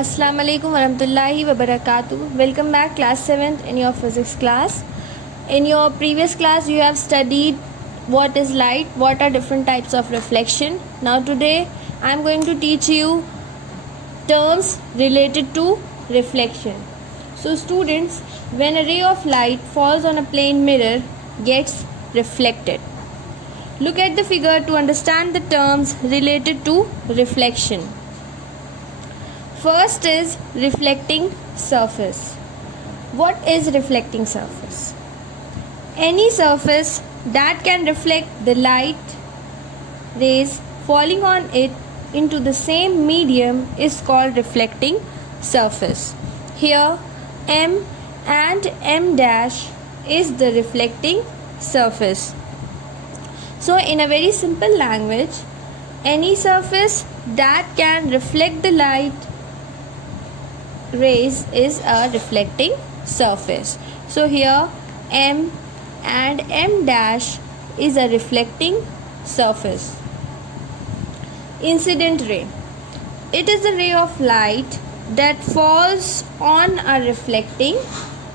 Assalamu alaikum warahmatullahi wabarakatuh. Welcome back class 7th in your physics class. In your previous class you have studied what is light, what are different types of reflection. Now today I am going to teach you terms related to reflection. So students, when a ray of light falls on a plane mirror gets reflected. Look at the figure to understand the terms related to reflection. First is reflecting surface. What is reflecting surface? Any surface that can reflect the light rays falling on it into the same medium is called reflecting surface. Here M and M dash is the reflecting surface. So in a very simple language, any surface that can reflect the light rays is a reflecting surface. So here M and M dash is a reflecting surface. Incident ray. It is a ray of light that falls on a reflecting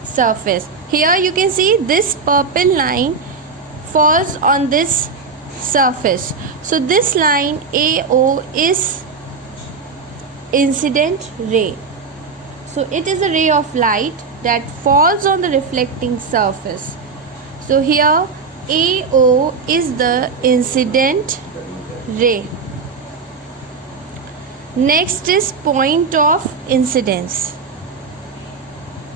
surface. Here you can see this purple line falls on this surface. So this line AO is incident ray. So it is a ray of light that falls on the reflecting surface. So here AO is the incident ray. Next is point of incidence.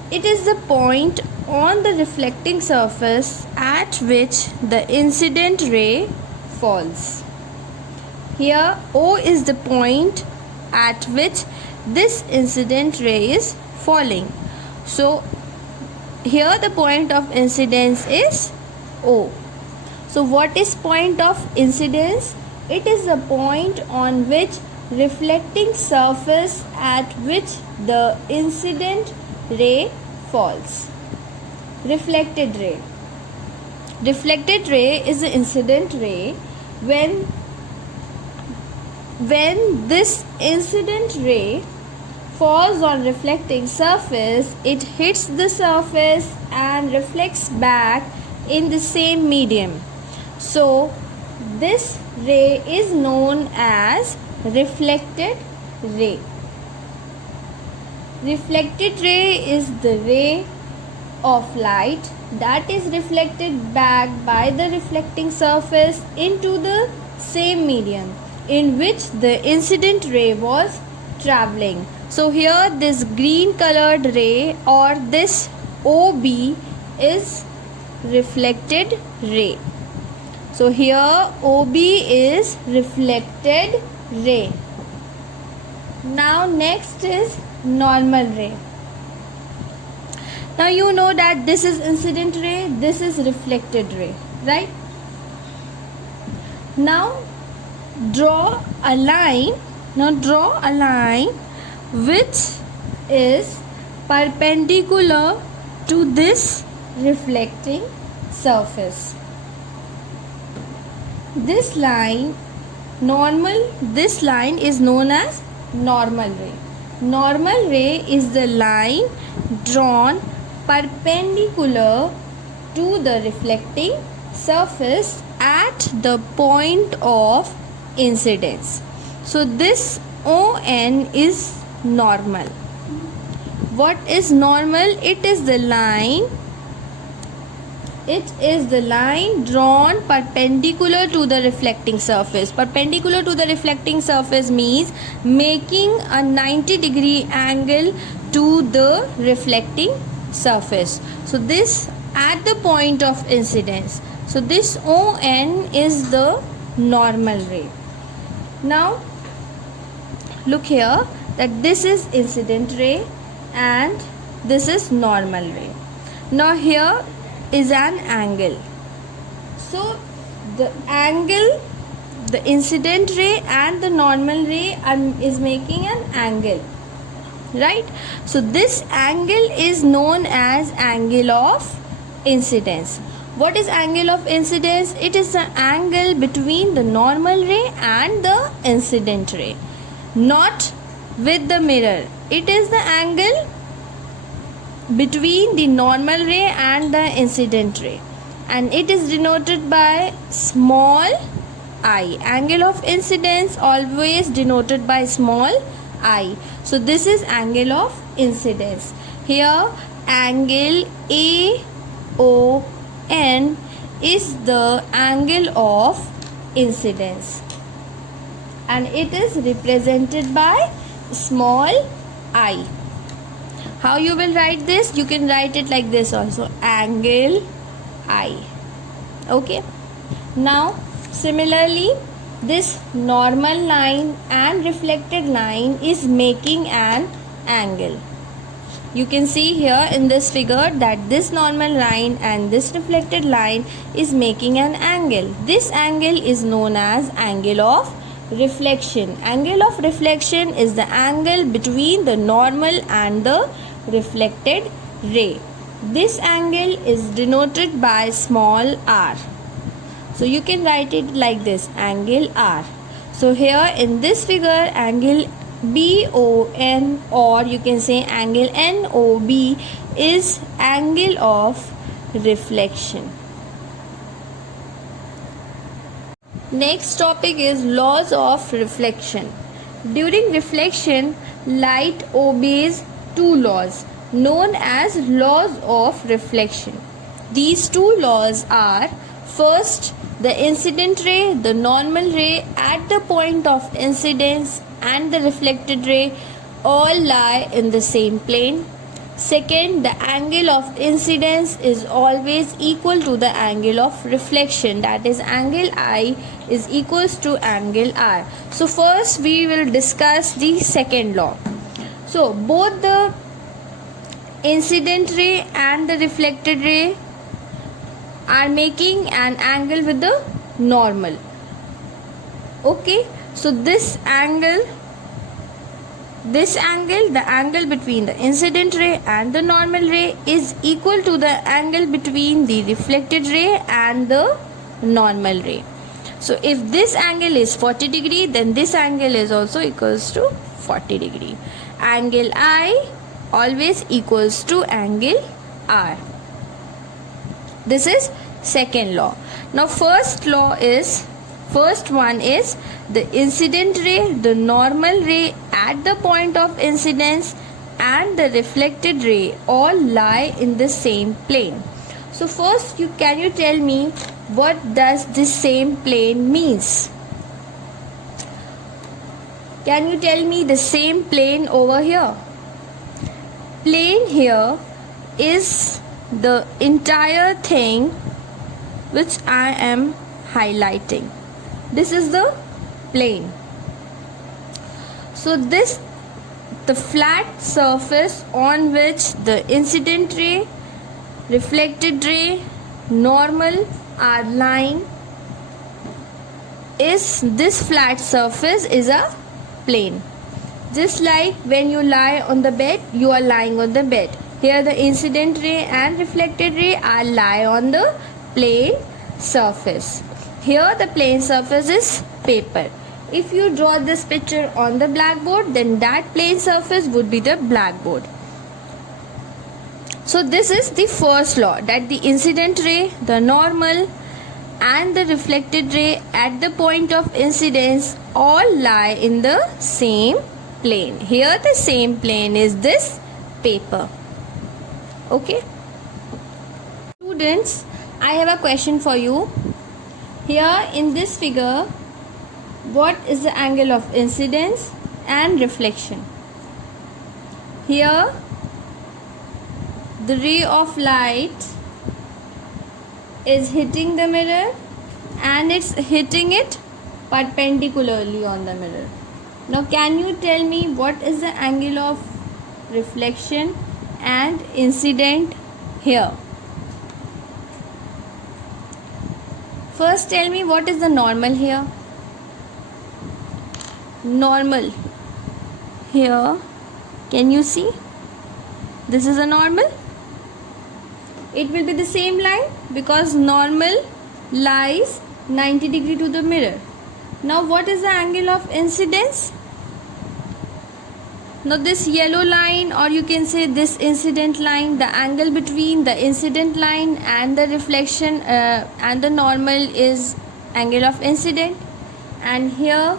It is the point on the reflecting surface at which the incident ray falls. Here O is the point at which this incident ray is falling. So here the point of incidence is O. So what is point of incidence? It is the point on which reflecting surface at which the incident ray falls. Reflected ray. Reflected ray is the incident ray when this incident ray falls on reflecting surface, it hits the surface and reflects back in the same medium. So this ray is known as reflected ray. Reflected ray is the ray of light that is reflected back by the reflecting surface into the same medium in which the incident ray was traveling. So here this green colored ray or this OB is reflected ray. So here OB is reflected ray. Now next is normal ray. Now you know that this is incident ray, this is reflected ray, right? Now draw a line which is perpendicular to this reflecting surface. This line is known as normal ray. Normal ray is the line drawn perpendicular to the reflecting surface at the point of incidence. So this ON is normal. What is normal? It is the line drawn perpendicular to the reflecting surface. Perpendicular to the reflecting surface means making a 90-degree angle to the reflecting surface. So this at the point of incidence. So this ON is the normal ray. Now look here that this is incident ray and this is normal ray. Now here is an angle. So the angle, the incident ray and the normal ray is making an angle, right? So this angle is known as angle of incidence. What is angle of incidence? It is the angle between the normal ray and the incident ray, not with the mirror. It is the angle between the normal ray and the incident ray, and it is denoted by small I. Angle of incidence always denoted by small I. So this is angle of incidence. Here angle AON is the angle of incidence, and it is represented by small I. How you will write this? You can write it like this also, angle I. Okay. Now similarly, this normal line and reflected line is making an angle. You can see here in this figure that this normal line and this reflected line is making an angle. This angle is known as angle of reflection. Angle of reflection is the angle between the normal and the reflected ray. This angle is denoted by small r. So you can write it like this, angle r. So here in this figure, angle BON, or you can say angle NOB, is angle of reflection. Next topic is laws of reflection. During reflection, light obeys two laws known as laws of reflection. These two laws are: first, the incident ray, the normal ray at the point of incidence, and the reflected ray all lie in the same plane. Second, the angle of incidence is always equal to the angle of reflection, that is angle I is equals to angle R. So first we will discuss the second law. So both the incident ray and the reflected ray are making an angle with the normal. Okay, so this angle, the angle between the incident ray and the normal ray is equal to the angle between the reflected ray and the normal ray. So if this angle is 40 degree, then this angle is also equals to 40 degree. Angle I always equals to angle R. This is second law. Now first one is the incident ray, the normal ray at the point of incidence, and the reflected ray all lie in the same plane. So first can you tell me what does this same plane means? Can you tell me the same plane over here? Plane here is the entire thing which I am highlighting. This is the plane. So the flat surface on which the incident ray, reflected ray, normal are lying, this flat surface is a plane. Just like when you lie on the bed, you are lying on the bed. Here the incident ray and reflected ray are lie on the plane surface. Here the plane surface is paper. If you draw this picture on the blackboard, then that plane surface would be the blackboard. So this is the first law, that the incident ray, the normal and the reflected ray at the point of incidence all lie in the same plane. Here the same plane is this paper. Okay. Students, I have a question for you. Here in this figure, what is the angle of incidence and reflection? Here the ray of light is hitting the mirror and it's hitting it perpendicularly on the mirror. Now can you tell me what is the angle of reflection and incident here? First tell me what is the normal here. Normal here, can you see? This is a normal. It will be the same line because normal lies 90 degree to the mirror. Now what is the angle of incidence? Now this yellow line, or you can say this incident line, the angle between the incident line and the reflection and the normal is angle of incident. And here,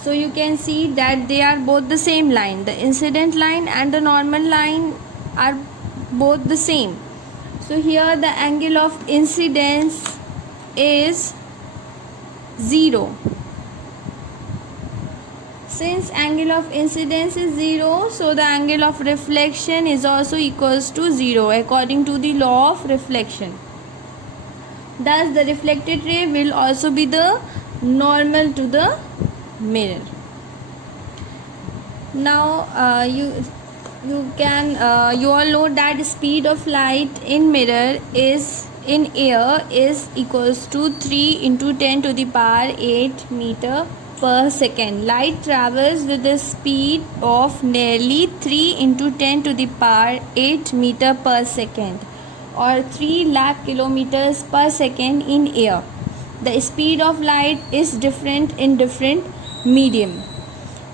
so you can see that they are both the same line. The incident line and the normal line are both the same. So here the angle of incidence is 0. Since angle of incidence is 0, so the angle of reflection is also equals to 0 according to the law of reflection. Thus the reflected ray will also be the normal to the mirror. Now you all know that speed of light in mirror is in air is equals to 3 into 10 to the power 8 meter per second. Light travels with the speed of nearly 3 into 10 to the power 8 meter per second, or 3 lakh kilometers per second in air. The speed of light is different in different medium.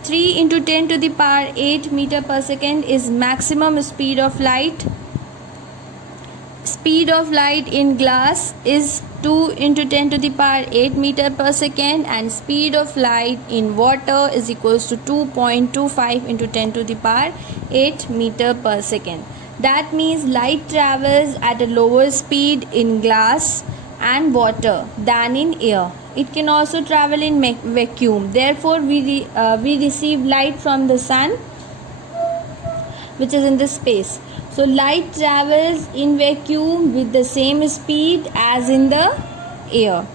3 into 10 to the power 8 meter per second is maximum speed of light. Speed of light in glass is 2 into 10 to the power 8 meter per second, and speed of light in water is equals to 2.25 into 10 to the power 8 meter per second. That means light travels at a lower speed in glass and water than in air. It can also travel in vacuum. Therefore, we receive light from the sun, which is in the space. So light travels in vacuum with the same speed as in the air.